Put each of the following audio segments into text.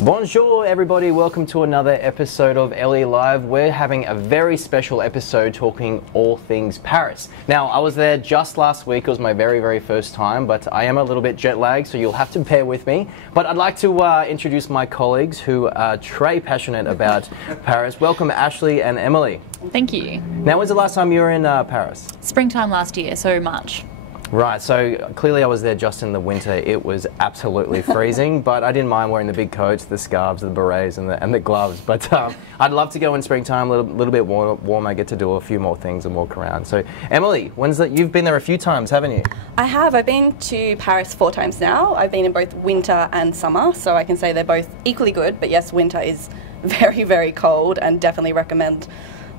Bonjour everybody, welcome to another episode of LE Live. We're having a very special episode talking all things Paris. Now, I was there just last week, it was my very first time, but I am a little bit jet lagged, so you'll have to bear with me. But I'd like to introduce my colleagues who are très passionate about Paris. Welcome Ashley and Emily. Thank you. Now, when's the last time you were in Paris? Springtime last year, so March. Right, so clearly I was there just in the winter. It was absolutely freezing, but I didn't mind wearing the big coats, the scarves, the berets, and the gloves. But I'd love to go in springtime, a little bit warm. I get to do a few more things and walk around. So, Emily, you've been there a few times, haven't you? I have. I've been to Paris 4 times now. I've been in both winter and summer, so I can say they're both equally good. But yes, winter is very cold, and definitely recommend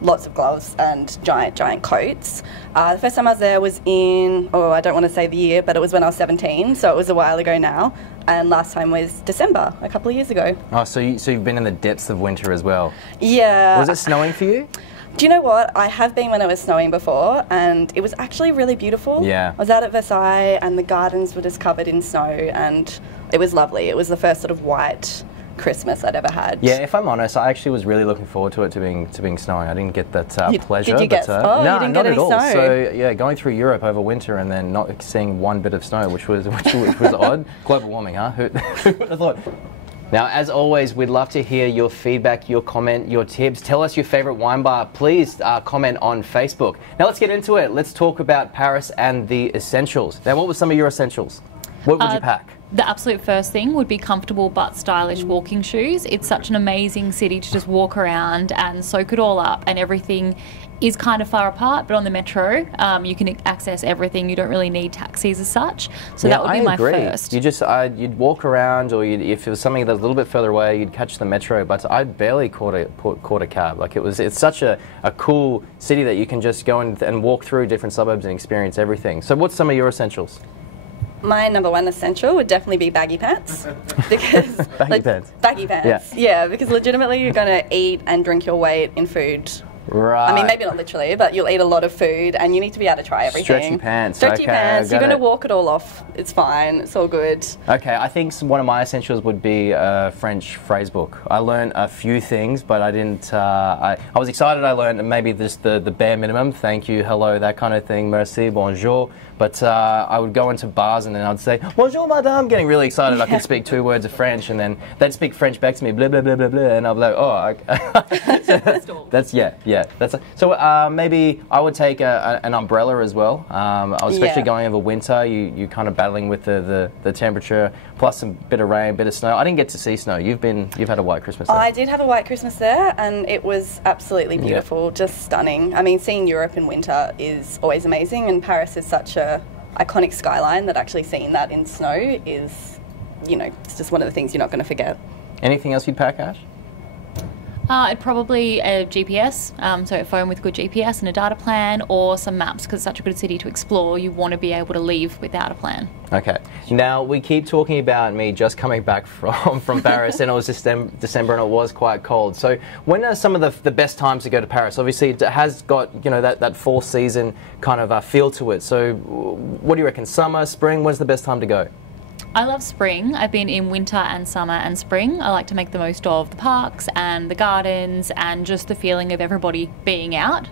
lots of gloves and giant coats. The first time I was there was in, I don't want to say the year, but it was when I was 17, so it was a while ago now. And last time was December, a couple of years ago. Oh, so you've been in the depths of winter as well? Yeah. Was it snowing for you? Do you know what? I have been when it was snowing before, and it was actually really beautiful. Yeah. I was out at Versailles, and the gardens were just covered in snow, and it was lovely. It was the first sort of white Christmas I'd ever had. Yeah, if I'm honest, I actually was really looking forward to it being snowing. I didn't get that pleasure. Did you get? No, you didn't not get at any all. snow. So yeah, going through Europe over winter and then not seeing one bit of snow, which was odd. Global warming, huh? Who would have thought? Now, as always, we'd love to hear your feedback, your comment, your tips. Tell us your favourite wine bar. Please comment on Facebook. Now, let's get into it. Let's talk about Paris and the essentials. Now, what were some of your essentials? What would you pack? The absolute first thing would be comfortable but stylish walking shoes. It's such an amazing city to just walk around and soak it all up, and everything is kind of far apart, but on the metro you can access everything. You don't really need taxis as such, so yeah, that would be my first. You'd walk around, or if it was something that was a little bit further away, you'd catch the metro, but I barely caught a cab. Like it's such a cool city that you can just go and walk through different suburbs and experience everything. So what's some of your essentials? My number one essential would definitely be baggy pants. Because baggy pants. Yeah, because legitimately you're going to eat and drink your weight in food. Right. I mean, maybe not literally, but you'll eat a lot of food, and you need to be able to try everything. Stretchy pants. Stretchy pants. You're going to it. walk it all off. It's fine. It's all good. Okay, I think one of my essentials would be a French phrase book. I learned a few things, but I didn't. I was excited. I learned maybe just the bare minimum. Thank you, hello, that kind of thing. Merci, bonjour. But I would go into bars and then I'd say, bonjour madame, getting really excited. I could speak 2 words of French, and then they'd speak French back to me, blah, blah, blah, blah, blah, and I'd be like, So maybe I would take an umbrella as well. Especially going over winter, you kind of battling with the temperature, plus a bit of rain, bit of snow. I didn't get to see snow. You've had a white Christmas there. I did have a white Christmas there, and it was absolutely beautiful, just stunning. I mean, seeing Europe in winter is always amazing, and Paris is such a iconic skyline that actually seeing that in snow is, it's just one of the things you're not going to forget. Anything else you'd pack, Ash? Probably a GPS, so a phone with good GPS and a data plan, or some maps, because it's such a good city to explore. You want to be able to leave without a plan. Okay. Now, we keep talking about me just coming back from Paris, and it was December and it was quite cold. So when are some of the best times to go to Paris? Obviously, it has got, that fall season kind of feel to it. So what do you reckon? Summer, spring, when's the best time to go? I love spring. I've been in winter and summer and spring. I like to make the most of the parks and the gardens and just the feeling of everybody being out.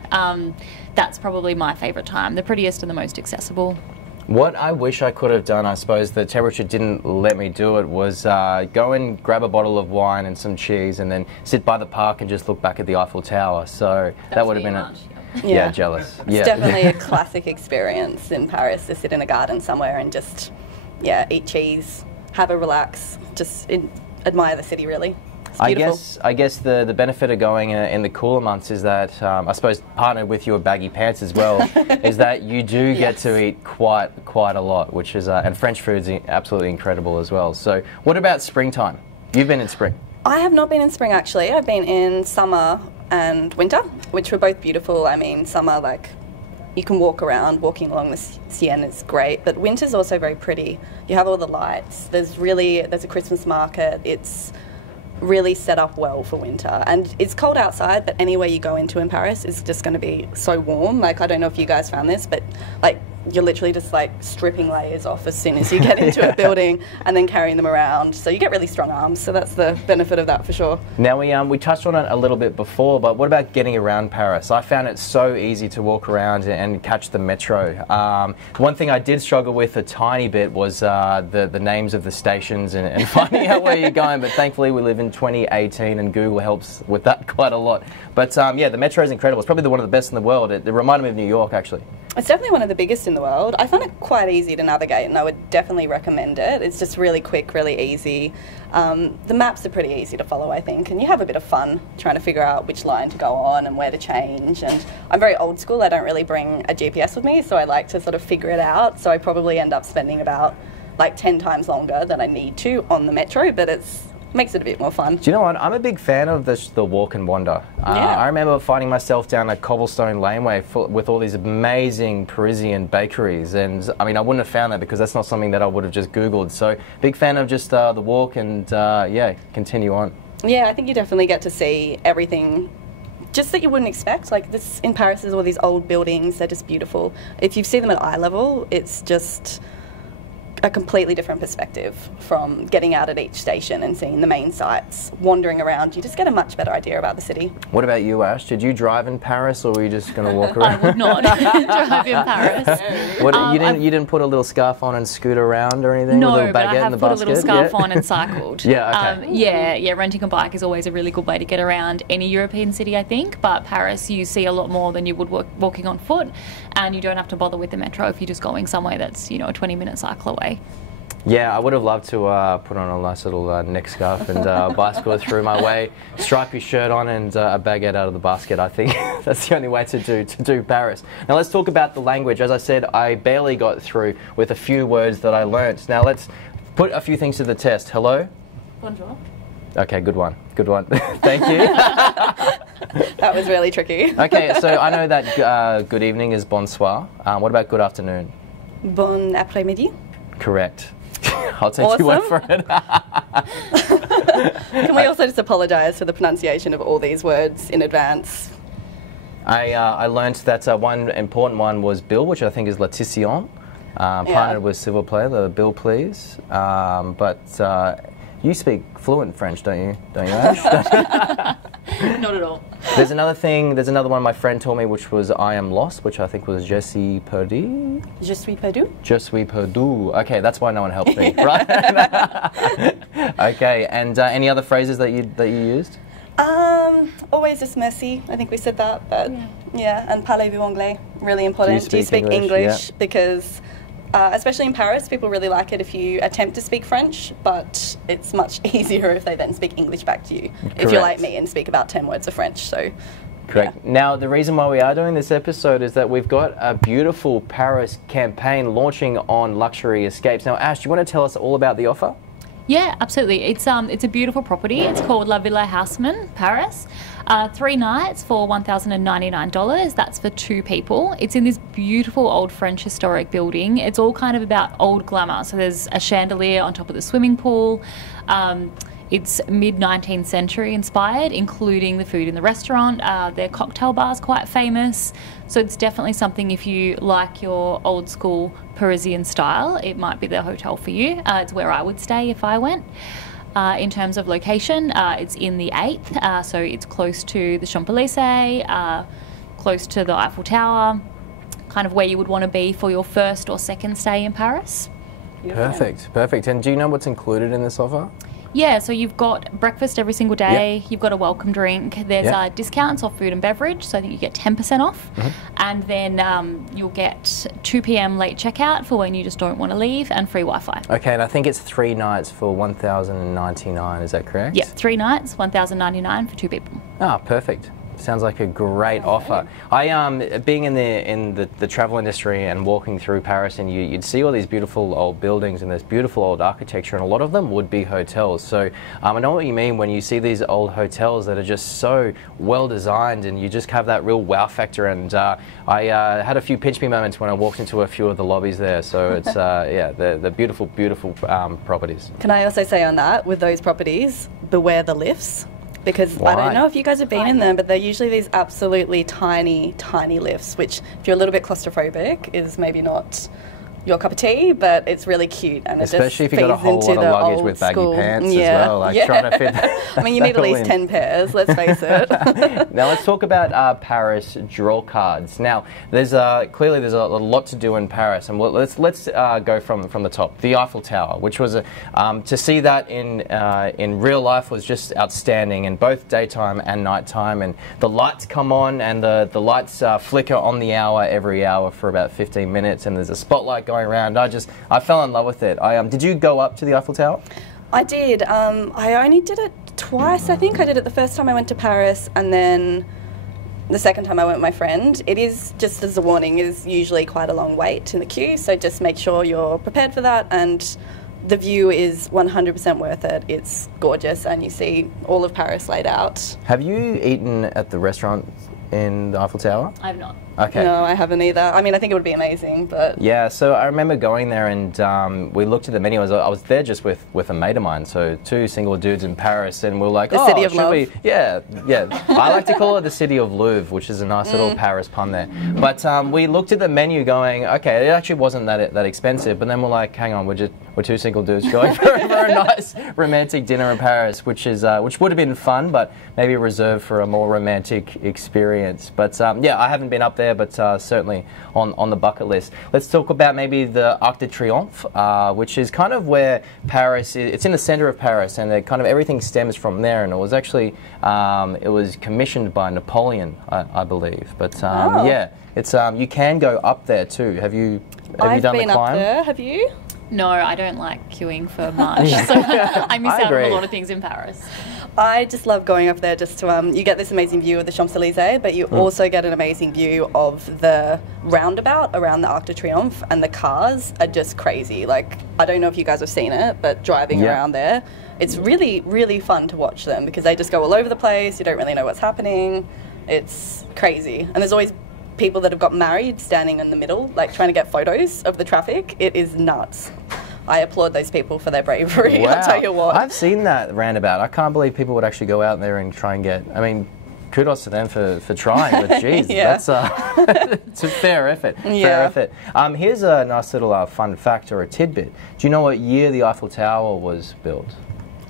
That's probably my favourite time, the prettiest and the most accessible. What I wish I could have done, I suppose the temperature didn't let me do it, was go and grab a bottle of wine and some cheese and then sit by the park and just look back at the Eiffel Tower. So that would have been jealous. It's definitely a classic experience in Paris to sit in a garden somewhere and just eat cheese, have a relax, just admire the city, really. It's beautiful. I guess the benefit of going in the cooler months is that, I suppose partnered with your baggy pants as well, is that you do get to eat quite a lot, which is, and French food's absolutely incredible as well. So what about springtime? You've been in spring. I have not been in spring, actually. I've been in summer and winter, which were both beautiful. I mean, summer, you can walk around, walking along the Seine is great, but winter's also very pretty. You have all the lights. There's a Christmas market. It's really set up well for winter, and it's cold outside, but anywhere you go into in Paris is just going to be so warm. I don't know if you guys found this, but you're literally just like stripping layers off as soon as you get into a building and then carrying them around. So you get really strong arms. So that's the benefit of that for sure. Now we touched on it a little bit before, but what about getting around Paris? I found it so easy to walk around and catch the metro. One thing I did struggle with a tiny bit was the names of the stations and finding out where you're going. But thankfully we live in 2018 and Google helps with that quite a lot. But yeah, the metro is incredible. It's probably one of the best in the world. It reminded me of New York, actually. It's definitely one of the biggest in the world. I found it quite easy to navigate, and I would definitely recommend it. It's just really quick, really easy. The maps are pretty easy to follow, I think, and you have a bit of fun trying to figure out which line to go on and where to change. And I'm very old school. I don't really bring a GPS with me, so I like to sort of figure it out. So I probably end up spending about like 10 times longer than I need to on the metro, but it's makes it a bit more fun. Do you know what? I'm a big fan of the walk and wander. Yeah. I remember finding myself down a cobblestone laneway with all these amazing Parisian bakeries, and I mean, I wouldn't have found that because that's not something that I would have just Googled. So big fan of just the walk and yeah, continue on. Yeah, I think you definitely get to see everything just that you wouldn't expect. Like this in Paris, there's all these old buildings. They're just beautiful. If you see them at eye level, it's just a completely different perspective from getting out at each station and seeing the main sites. Wandering around, you just get a much better idea about the city. What about you, Ash? Did you drive in Paris, or were you just going to walk around? I would not drive in Paris. What, you didn't put a little scarf on and scoot around or anything? No, with a little but I baguette in have the put a basket? little scarf on and cycled. Yeah, okay. Yeah, renting a bike is always a really good way to get around any European city, I think. But Paris, you see a lot more than you would walking on foot, and you don't have to bother with the metro if you're just going somewhere that's, you know, a 20-minute cycle away. Yeah, I would have loved to put on a nice little neck scarf and bicycle through my way, stripe your shirt on and a baguette out of the basket. I think that's the only way to do Paris. Now let's talk about the language. As I said, I barely got through with a few words that I learnt. Now let's put a few things to the test. Hello? Bonjour. Okay, good one. Good one. Thank you. That was really tricky. Okay, so I know that good evening is bonsoir. What about good afternoon? Bon après-midi. Correct. I'll take your word for it. Can we also just apologise for the pronunciation of all these words in advance? I learnt that one important one was bill, which I think is l'addition. Partnered with s'il vous plaît, the bill please. But you speak fluent French, don't you, Ash? Not at all. There's another one my friend told me, which was I am lost, which I think was je suis perdu. Je suis perdu. Je suis perdu. Okay, that's why no one helped me, right? Okay, and any other phrases that you used? Always just merci. I think we said that, but yeah. And parlez-vous anglais? Really important. Do you speak English? Yeah. Because especially in Paris, people really like it if you attempt to speak French, but it's much easier if they then speak English back to you. Correct. If you're like me and speak about 10 words of French, so. Correct. Yeah. Now, the reason why we are doing this episode is that we've got a beautiful Paris campaign launching on luxury escapes. Now, Ash, do you want to tell us all about the offer? Yeah, absolutely. It's a beautiful property. It's called La Villa Haussmann, Paris. 3 nights for $1,099. That's for 2 people. It's in this beautiful old French historic building. It's all kind of about old glamour. So there's a chandelier on top of the swimming pool. It's mid-19th century inspired, including the food in the restaurant. Their cocktail bar is quite famous. So it's definitely something, if you like your old school Parisian style, it might be the hotel for you. It's where I would stay if I went. In terms of location, it's in the 8th, so it's close to the Champs Elysees, close to the Eiffel Tower, kind of where you would want to be for your first or second stay in Paris. Perfect. And do you know what's included in this offer? Yeah, so you've got breakfast every single day, you've got a welcome drink, there's discounts off food and beverage, so I think you get 10% off, and then you'll get 2 p.m. late checkout for when you just don't want to leave, and free Wi-Fi. Okay, and I think it's 3 nights for $1,099, is that correct? Yeah, 3 nights, $1,099 for 2 people. Ah, perfect. Sounds like a great offer. I being in the travel industry and walking through Paris, and you'd see all these beautiful old buildings and this beautiful old architecture, and a lot of them would be hotels. So I know what you mean when you see these old hotels that are just so well designed, and you just have that real wow factor. And I had a few pinch me moments when I walked into a few of the lobbies there. So it's yeah, the beautiful properties. Can I also say on that, with those properties, beware the lifts. because Why? I don't know if you guys have been in them, but they're usually these absolutely tiny, tiny lifts, which if you're a little bit claustrophobic is maybe not your cup of tea, but it's really cute, and especially it if just you've got a whole feeds lot into of the luggage old with baggy school. pants as well, like trying to fit I mean, you need at least 10 pairs, let's face it. Now let's talk about Paris draw cards. Now there's clearly there's a lot to do in Paris, and let's go from the top. The Eiffel Tower, which was to see that in real life was just outstanding, in both daytime and nighttime, and the lights come on and the lights flicker on the hour every hour for about 15 minutes, and there's a spotlight going around. I fell in love with it. Did you go up to the Eiffel Tower? I did. I only did it twice, I think. I did it the first time I went to Paris, and then the second time I went with my friend. It is, just as a warning, is usually quite a long wait in the queue, so just make sure you're prepared for that, and the view is 100% worth it. It's gorgeous, and you see all of Paris laid out. Have you eaten at the restaurant in the Eiffel Tower? I've not. Okay. No, I haven't either. I mean, I think it would be amazing, but... Yeah, so I remember going there, and we looked at the menu. I was there just with a mate of mine, so two single dudes in Paris, and we were like, the city of love. Yeah. I like to call it the city of Louvre, which is a nice little Paris pun there. But we looked at the menu going, okay, it actually wasn't that expensive, but then we're like, hang on, we're two single dudes going for a nice romantic dinner in Paris, which would have been fun, but maybe reserved for a more romantic experience. But yeah, I haven't been up there, but certainly on the bucket list. Let's talk about maybe the Arc de Triomphe, which is kind of where Paris is. It's in the center of Paris, and kind of everything stems from there. And it was actually it was commissioned by Napoleon, I believe. But yeah, it's you can go up there too. Have you done the climb? I've been up there. Have you? No, I don't like queuing for much, so I miss out on a lot of things in Paris. I just love going up there just to, you get this amazing view of the Champs Elysees, but you also get an amazing view of the roundabout around the Arc de Triomphe, and the cars are just crazy. Like, I don't know if you guys have seen it, but driving around there, it's really, really fun to watch them because they just go all over the place. You don't really know what's happening. It's crazy. And there's always people that have got married standing in the middle, like trying to get photos of the traffic. It is nuts. I applaud those people for their bravery. Wow. I'll tell you what. I've seen that roundabout. I can't believe people would actually go out there and try and get. I mean, kudos to them for trying. But geez, that's it's a fair effort. Fair effort. Here's a nice little fun fact or a tidbit. Do you know what year the Eiffel Tower was built?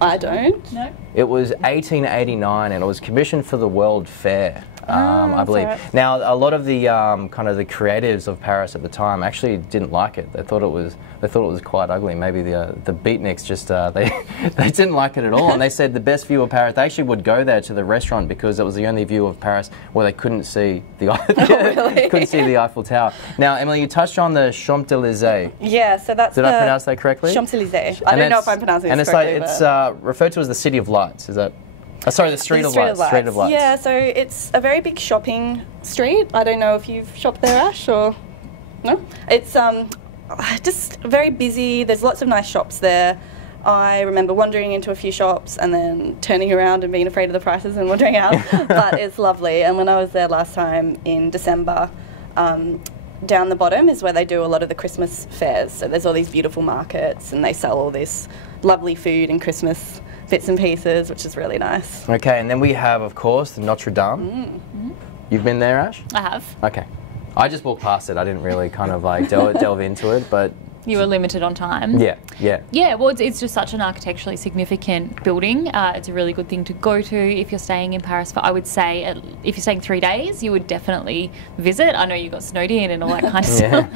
I don't. No. It was 1889, and it was commissioned for the World Fair. I believe. Right. Now, a lot of the kind of the creatives of Paris at the time actually didn't like it. They thought it was quite ugly. Maybe the beatniks just they didn't like it at all, and they said the best view of Paris. They actually would go there to the restaurant because it was the only view of Paris where they couldn't see the couldn't see the Eiffel Tower. Now, Emily, you touched on the Champs Elysees. Yeah, so that's Did I pronounce that correctly? Champs Elysees. I don't know if I'm pronouncing this correctly. And it's referred to as the City of Lights. Is that? Sorry, the Street of Lights. Street of Lights. Yeah, so it's a very big shopping street. I don't know if you've shopped there, Ash, or no? It's just very busy. There's lots of nice shops there. I remember wandering into a few shops and then turning around and being afraid of the prices and wandering out. But it's lovely. And when I was there last time in December, down the bottom is where they do a lot of the Christmas fairs. So there's all these beautiful markets, and they sell all this lovely food and Christmas bits and pieces, which is really nice. Okay, and then we have, of course, the Notre Dame. You've been there, Ash? I have. Okay. I just walked past it. I didn't really kind of like delve into it, but... You were limited on time. Yeah. Yeah, well, it's just such an architecturally significant building. It's a really good thing to go to if you're staying in Paris. But I would say if you're staying 3 days, you would definitely visit. I know you got snowed in and all that kind of stuff.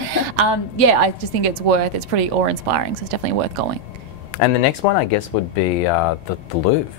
Yeah, I just think it's pretty awe-inspiring, so it's definitely worth going. And the next one, I guess, would be the Louvre.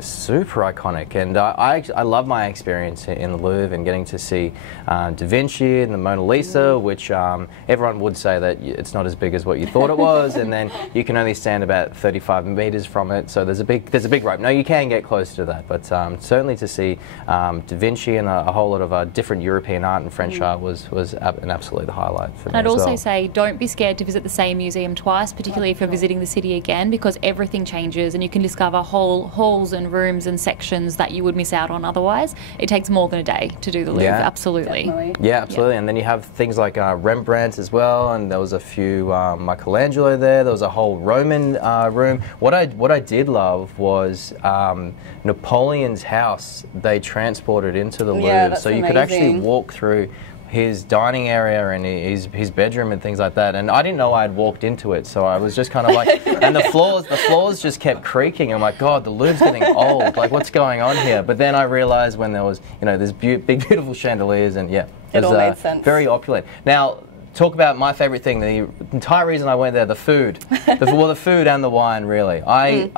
Super iconic, and I love my experience in the Louvre and getting to see Da Vinci and the Mona Lisa, which everyone would say that it's not as big as what you thought it was, and then you can only stand about 35 meters from it, so there's a big rope. No, you can get closer to that, but certainly to see Da Vinci and a whole lot of different European art and French art was an absolute highlight for me. I'd also say don't be scared to visit the same museum twice, particularly if you're visiting the city again, because everything changes and you can discover whole halls and rooms and sections that you would miss out on otherwise. It takes more than a day to do the Louvre, Yeah. absolutely. Definitely. Yeah, absolutely. And then you have things like Rembrandt as well, and there was a few Michelangelo there. There was a whole Roman room. What I did love was Napoleon's house. They transported into the Louvre, Yeah, that's so you could actually amazing. walk through his dining area and his bedroom and things like that. And I didn't know I had walked into it, so I was just kind of like, and the floors just kept creaking. I'm like, God, the Louvre's getting old. Like, what's going on here? But then I realized when there was, this big, beautiful chandeliers, and yeah, It all made sense. very opulent. Now, talk about my favorite thing. The entire reason I went there, the food. The food and the wine, really. I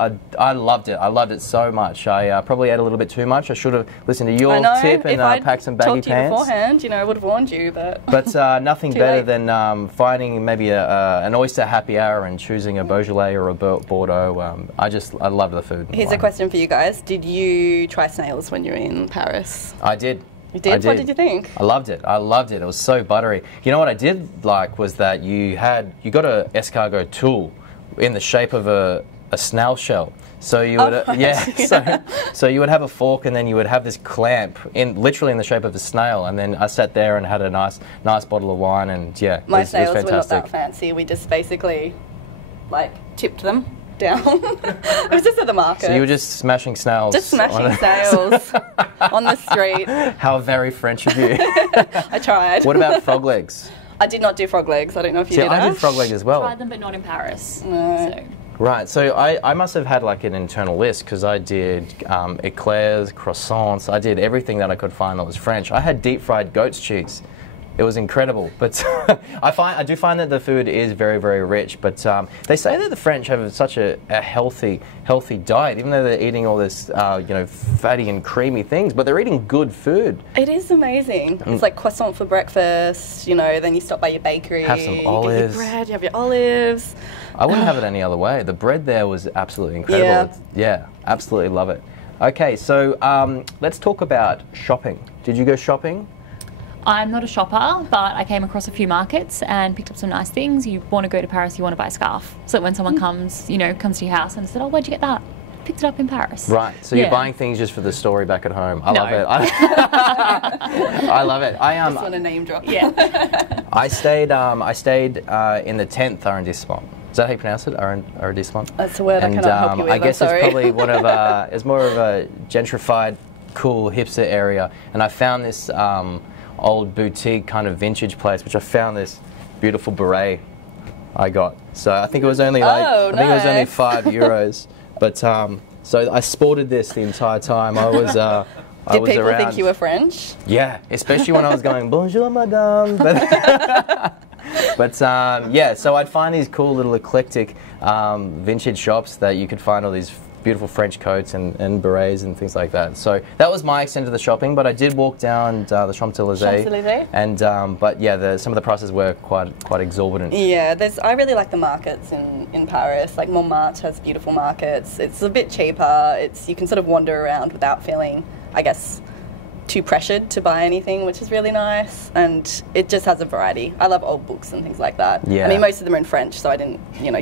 loved it. I loved it so much. I probably ate a little bit too much. I should have listened to your tip and packed some baggy talked to you pants. beforehand, I would have warned you, but... But nothing Too better late. than finding maybe an oyster happy hour and choosing a Beaujolais or a Bordeaux. I love the food. and Here's a wine. question for you guys. Did you try snails when you were in Paris? I did. You did? What did you think? I loved it. It was so buttery. You know what I did like was that you got a escargot tool in the shape of a snail shell. So you would so you would have a fork and then you would have this clamp literally in the shape of a snail, and then I sat there and had a nice bottle of wine, and yeah, My it was snails fantastic. were not that fancy. We just basically tipped them down. It was just at the market. So you were just smashing snails. Just smashing snails on the street. How very French of you. I tried. What about frog legs? I did not do frog legs. I don't know if you See, did. I did Ash? frog leg as well. Tried them, but not in Paris. No. So. Right, so I must have had like an internal list because I did eclairs, croissants, I did everything that I could find that was French. I had deep fried goat's cheese. It was incredible, but I do find that the food is very, very rich. But they say that the French have such a healthy diet, even though they're eating all this, fatty and creamy things. But they're eating good food. It is amazing. It's like croissant for breakfast. Then you stop by your bakery. Have some You get olives. your bread. You have your olives. I wouldn't have it any other way. The bread there was absolutely incredible. Yeah, absolutely love it. Okay, so let's talk about shopping. Did you go shopping? I'm not a shopper, but I came across a few markets and picked up some nice things. You want to go to Paris, you want to buy a scarf. So that when someone comes to your house and said, "Oh, where'd you get that?" Picked it up in Paris. Right, so you're buying things just for the story back at home. I love it. I love it. Just want to name drop. Yeah. I stayed in the 10th arrondissement. Is that how you pronounce it? Arrondissement? That's a word I cannot help you with. I guess I'm sorry. it's probably it's more of a gentrified, cool hipster area. And I found this old boutique kind of vintage place, which I found this beautiful beret I got. So I think it was only Oh, I think it was only nice. €5. But so I sported this the entire time I was I Did was people around. think you were French? Yeah, especially when I was going, bonjour, madame. But so I'd find these cool little eclectic vintage shops that you could find all these beautiful French coats and berets and things like that. So that was my extent of the shopping, but I did walk down the Champs Elysees. Champs Elysees? And, but yeah, some of the prices were quite exorbitant. Yeah, I really like the markets in Paris. Like Montmartre has beautiful markets. It's a bit cheaper. You can sort of wander around without feeling, I guess, too pressured to buy anything, which is really nice. And it just has a variety. I love old books and things like that. Yeah. I mean, most of them are in French, so I didn't,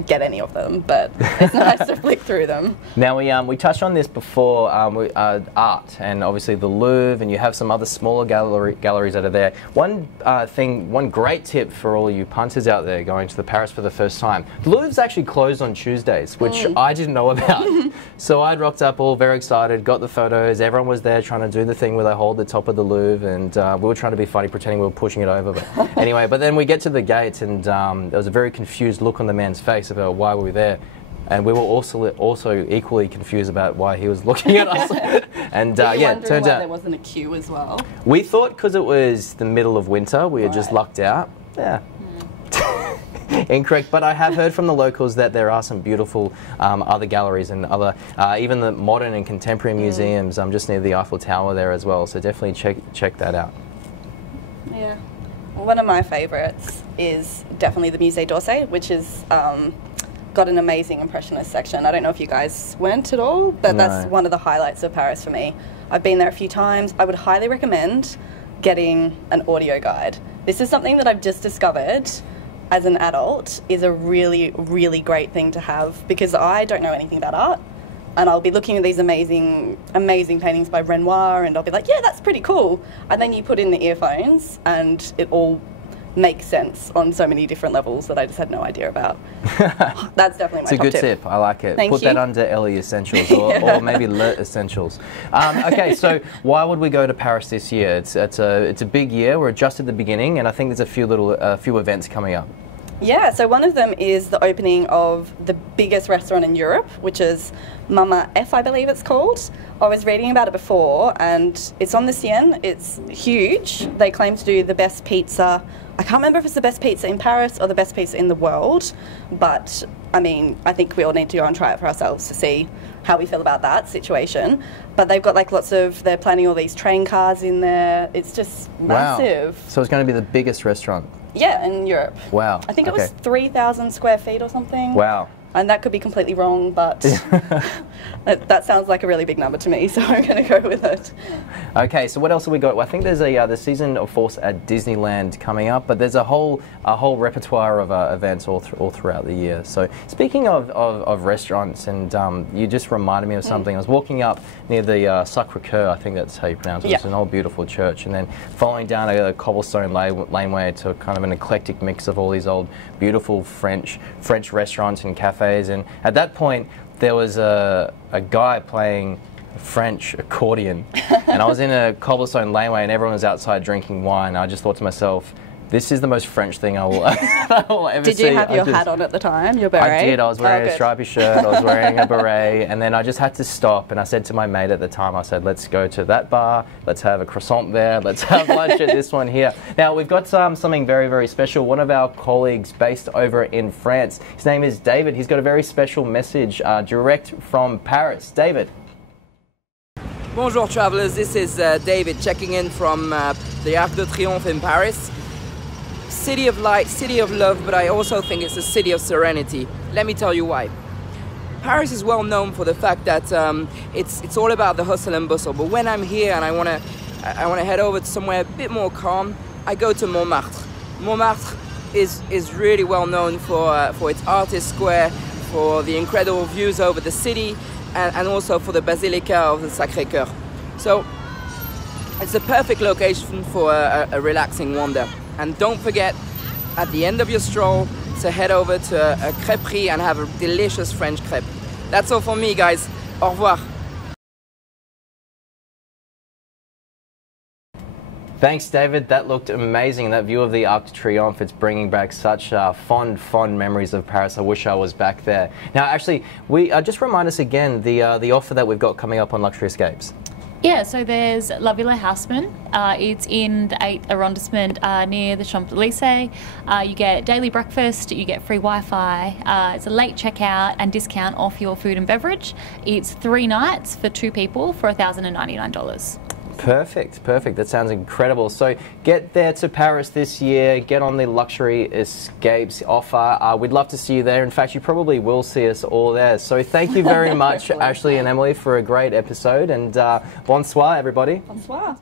get any of them. But it's nice to flick through them. Now we touched on this before, art and obviously the Louvre, and you have some other smaller galleries that are there. One great tip for all you punters out there going to Paris for the first time: the Louvre's actually closed on Tuesdays, which I didn't know about. So I rocked up all very excited, got the photos. Everyone was there trying to do the thing where they hold the top of the Louvre, and we were trying to be funny, pretending we were pushing it over. But anyway, but then we get to the gate, and there was a very confused look on the man's face about why we were there. And we were also equally confused about why he was looking at us. And it turns out there wasn't a queue as well. we thought because it was the middle of winter, we had just lucked out. Yeah. Incorrect, but I have heard from the locals that there are some beautiful other galleries and other, even the modern and contemporary museums just near the Eiffel Tower there as well. So definitely check that out. Yeah. One of my favourites is definitely the Musee D'orsay, which is got an amazing impressionist section. I don't know if you guys went at all, but that's one of the highlights of Paris for me. I've been there a few times. I would highly recommend getting an audio guide. This is something that I've just discovered as an adult is a really, really great thing to have, because I don't know anything about art. and I'll be looking at these amazing paintings by Renoir, and I'll be like, yeah, that's pretty cool. And then you put in the earphones, and it all makes sense on so many different levels that I just had no idea about. That's definitely my top tip. It's a good tip. I like it. Thank Put you. that under Ellie Essentials or maybe Le Essentials. Okay, so why would we go to Paris this year? It's a big year. We're just at the beginning, and I think there's a few events coming up. Yeah, so one of them is the opening of the biggest restaurant in Europe, which is Mama F, I believe it's called. I was reading about it before, and it's on the Seine. It's huge. They claim to do the best pizza. I can't remember if it's the best pizza in Paris or the best pizza in the world, but I mean, I think we all need to go and try it for ourselves to see how we feel about that situation. But they've got like they're planning all these train cars in there. It's just massive. Wow. So it's going to be the biggest restaurant? Yeah, in Europe. Wow. I think it was 3,000 square feet or something. Wow. And that could be completely wrong, but that sounds like a really big number to me, so I'm going to go with it. Okay, so what else have we got? Well, I think there's the season of Force at Disneyland coming up, but there's a whole repertoire of events all throughout the year. So speaking of restaurants, and you just reminded me of something. I was walking up near the Sacre-Cœur, I think that's how you pronounce it. Yeah. It's an old beautiful church, and then following down a cobblestone laneway to kind of an eclectic mix of all these old beautiful French restaurants and cafes. And at that point, there was a guy playing French accordion, and I was in a cobblestone laneway, and everyone was outside drinking wine. I just thought to myself, this is the most French thing I will ever see. Did you have your hat on at the time, your beret? I did. I was wearing a stripy shirt, I was wearing a beret, and then I just had to stop, and I said to my mate at the time, I said, let's go to that bar, let's have a croissant there, let's have lunch at this one here. Now, we've got something very, very special. One of our colleagues based over in France, his name is David. He's got a very special message direct from Paris. David. Bonjour travelers, this is David checking in from the Arc de Triomphe in Paris. City of light, city of love, but I also think it's a city of serenity. Let me tell you why. Paris is well known for the fact that it's all about the hustle and bustle, but when I'm here and I want to head over to somewhere a bit more calm, I go to Montmartre. Montmartre is really well known for its artist square, for the incredible views over the city, and also for the Basilica of the Sacré-Cœur. So it's a perfect location for a relaxing wander. And don't forget, at the end of your stroll, to head over to a crêperie and have a delicious French crêpe. That's all for me, guys. Au revoir. Thanks, David. That looked amazing. That view of the Arc de Triomphe, it's bringing back such fond memories of Paris. I wish I was back there. Now, actually, just remind us again the offer that we've got coming up on Luxury Escapes. Yeah, so there's La Villa Haussmann. It's in the 8th arrondissement near the Champs Elysees. You get daily breakfast, you get free Wi-Fi. It's a late checkout and discount off your food and beverage. It's 3 nights for 2 people for $1,099. Perfect. That sounds incredible. So get there to Paris this year, get on the Luxury Escapes offer. We'd love to see you there. In fact, you probably will see us all there. So thank you very much, Ashley and Emily, for a great episode. And bonsoir, everybody. Bonsoir.